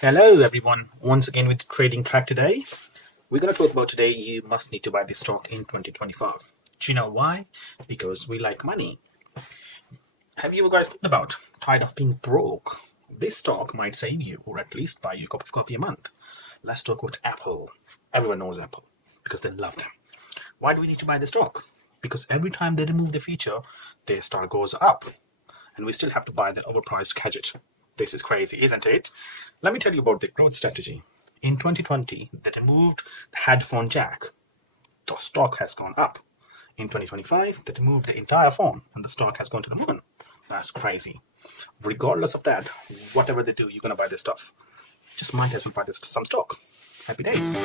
Hello, everyone. Once again with Trading Track today. We're going to talk about today you must need to buy this stock in 2025. Do you know why? Because we like money. Have you guys thought about tired of being broke? This stock might save you, or at least buy you a cup of coffee a month. Let's talk about Apple. Everyone knows Apple because they love them. Why do we need to buy the stock? Because every time they remove the feature, their stock goes up, and we still have to buy that overpriced gadget. This is crazy, isn't it? Let me tell you about the growth strategy. In 2020, they removed the headphone jack. The stock has gone up. In 2025, they removed the entire phone and the stock has gone to the moon. That's crazy. Regardless of that, whatever they do, you're going to buy this stuff. Just might as well buy this some stock. Happy days.